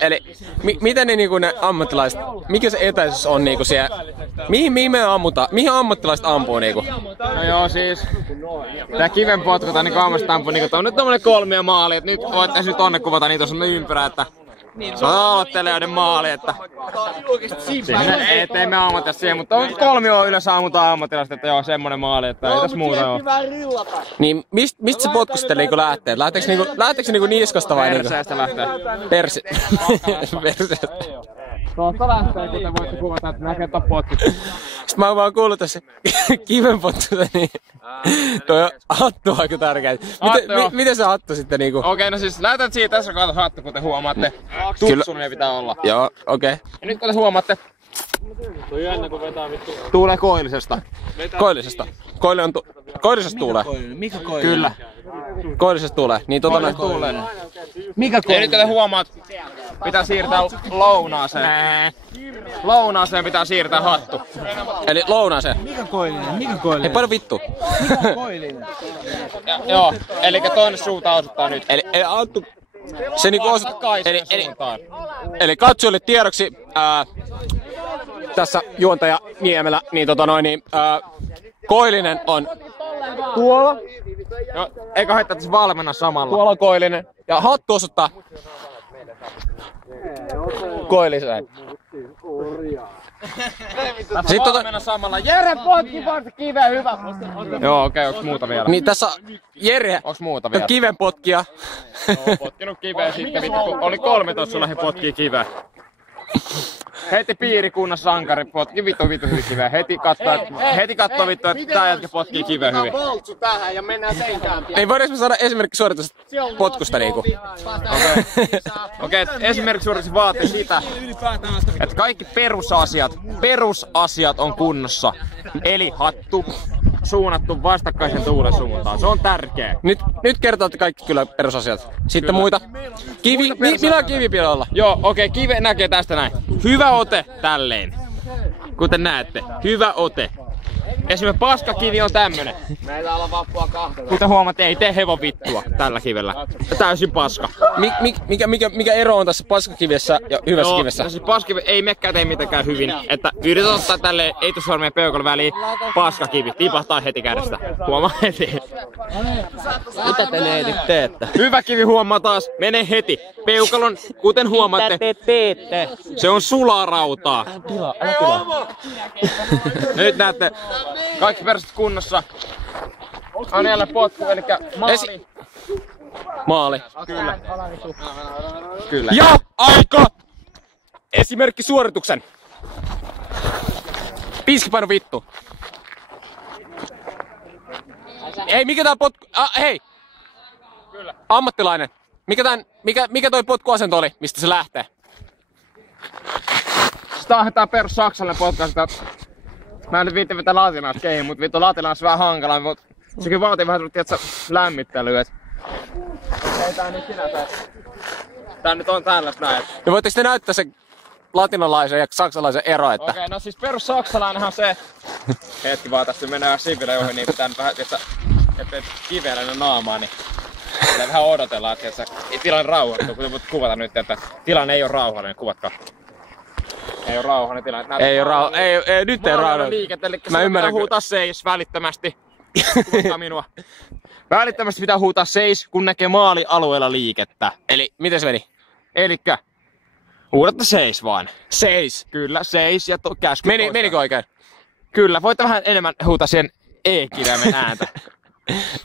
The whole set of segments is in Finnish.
Eli miten ne ammattilaiset, mikä se etäisyys on niinku siellä? Mihin me ammutaan? Mihin ammattilaiset ampuu niinku? No joo siis, tää kiven potkutaan niinku ammattilaiset ampuu niinku on nyt tommonen 3 maali, et nyt voitais nyt tonne kuvata niitä on ympyrä, että se on aloittelijoiden maali, että ettei me ammata siihen, mutta on 3 yleensä ammutaan ammattilaiset, että joo semmonen maali, että ei tässä muuta oo. Niin mistä se potku sitten niinku lähtee? Lähteekö se niinku niskasta vai niinku? Perseestä lähtee. Perseestä. Tuosta lähtee, kuten voitte kuvata, että näkee tuon potkut. Sitten mä oon vaan kuullut tässä kivenpotkuta, niin toi hattu on aika tärkeä. Miten se hattu sitten niinku? Okei, no siis lähetään siitä tässä kato hattu, kuten huomaatte. Tupsunen pitää olla. Joo, okei. Ja nyt kuten huomaatte. Toi jännä kun vetää vittu. Tuulee koillisesta. Koillisesta? Koillisesta tuulee? Mikä koillinen? Kyllä. Koillisesta tuulee. Niin tuulee. Mikä koillinen? Ja nyt kuten huomaat, pitää siirtää lounaaseen. Lounaaseen pitää siirtää hattu. Eli lounaaseen? Mikä koillinen? Mikä koillinen? Ei paljon vittu. Mikä koillinen? Joo, elikkä toinen suunta osuttaa nyt. Eli hattu... Se niinku osuttaa... Eli katsojille tiedoksi... tässä juontaja Niemelä, niin koillinen on tuolla. No, eikä haittaa tässä valmenna samalla. Tuolla on koillinen. Ja hattu osuttaa koilliseen. Sitten valmenna samalla. Jere potki kiveä, hyvä. Joo, okei, onks muuta vielä? Niin tässä Jere onks muuta vielä? Kiven potkia. Joo, potkinut kiveä sitten, vittu kun oli 13 lähdin potkii kiveä. Heti piirikunnan sankari potki vittu hyvin kiveä. Heti kattoo vittu, että tää jätkä potkii kiveä hyvin. Poltsu tähän ja mennään senkään pian. Ei voidaanko me saada esimerkki suoritusta potkusta niinku? Okei, esimerkiksi suoritus vaatii sitä, että kaikki perusasiat on kunnossa. Eli hattu suunnattu vastakkaisen tuulen suuntaan. Se on tärkeä. Nyt kertootte kaikki kyllä perusasiat. Sitten kyllä. Muita. Millä kivi pitää olla? Joo, okei, kive näkee tästä näin. Hyvä ote tälleen. Kuten näette, hyvä ote. Esimerkiksi paskakivi on tämmönen. Meillä on vappua 2. Kuten huomaatte, ei tee hevon vittua tällä kivellä. Täysin paska. Mikä ero on tässä paskakivessä ja hyvässä kivessä? No siis paskakivi ei mekään tee mitenkään hyvin. Että yrität ottaa tälleen eitusormen peukon väliin paskakivi. Tipahtaa heti kädestä. Huomaa heti. Mitä te neidit teette? Hyvä kivi huomaa taas. Menee heti. Peukalon, kuten huomaatte. Mitä te teette? Se on sulaa rautaa. Älä pilaa. Nyt näette. Kaikki perustat kunnossa. On jälleen potku, elikkä maali. Maali. Kyllä. Kyllä. Ja aika! Esimerkki suorituksen. Piiskipaino vittu. Hei, mikä tää potku... hei! Kyllä. Ammattilainen. Mikä toi potkuasento oli, mistä se lähtee? Sitä on tää perus saksalainen potku. Mä en nyt viitti vetää latinasta keihin, mut vittu latinasta vähän hankala, mut sekin vaatii vähän lämmittelyä. Ei tää nyt sinä tässä. Tää nyt on tällaista näin. Ja voitteko te näyttää se latinalaisen ja saksalaisen ero, että... Okei, no siis perus saksalainenhan se... Hetki vaan tässä menee siville johon, niin pitää nyt vähän, että kiveellä naamaa, niin... Pitää vähän odotellaan, että tilanne rauhoittuu, kuten voit kuvata nyt, että tilanne ei oo rauhallinen, kuvatkaa. Ei oo rauhallinen tilanne. Ei, nyt ei rauhallinen. Liikettä, eli pitää huutaa seis välittömästi. Kuvatkaa minua. Välittömästi pitää huutaa seis, kun näkee maalialueella liikettä. Eli, miten se meni? Elikkä, huudatte seis vaan. Seis. Kyllä, seis ja käsky. Menikö oikein? Kyllä, voitte vähän enemmän huutaa siihen E-kirjaimen ääntä.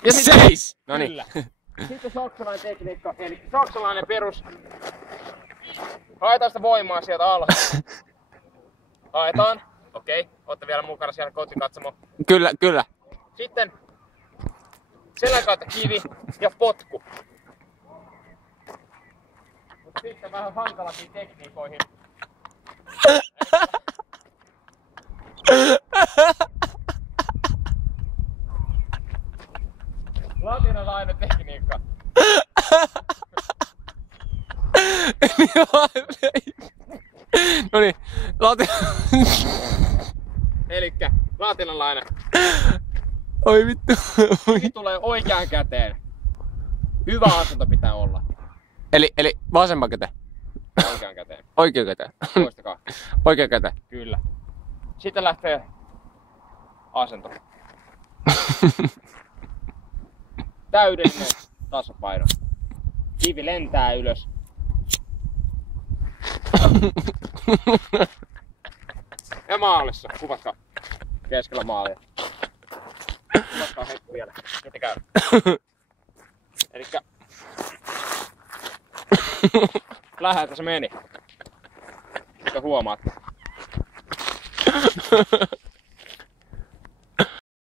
Ja seis! Noniin. Sitten saksalainen tekniikka, eli saksalainen perus. Haetaan sitä voimaa sieltä alhaalta. Haetaan. Okei, ootte vielä mukana siellä kotikatsomo. Kyllä. Sitten selän kautta kivi ja potku. Mut sitten vähän hankalakin tekniikoihin. Latinalainen tekniikka. Noniin, Elikkä latinalainen. Oi vittu. Tulee oikeaan käteen. Hyvä asento pitää olla. Eli vasemman käteen. Oikean käteen. Oikean käteen. Muistakaa. Oikean käteen. Kyllä. Sitten lähtee asento. Täydellinen tasapaino. Kivi lentää ylös. Ja maalissa. Kuvatkaa. Keskellä maalia. Kuvatkaa hetki vielä. Heti käy. Elikkä... Läheltä se meni. Mitä huomaatte?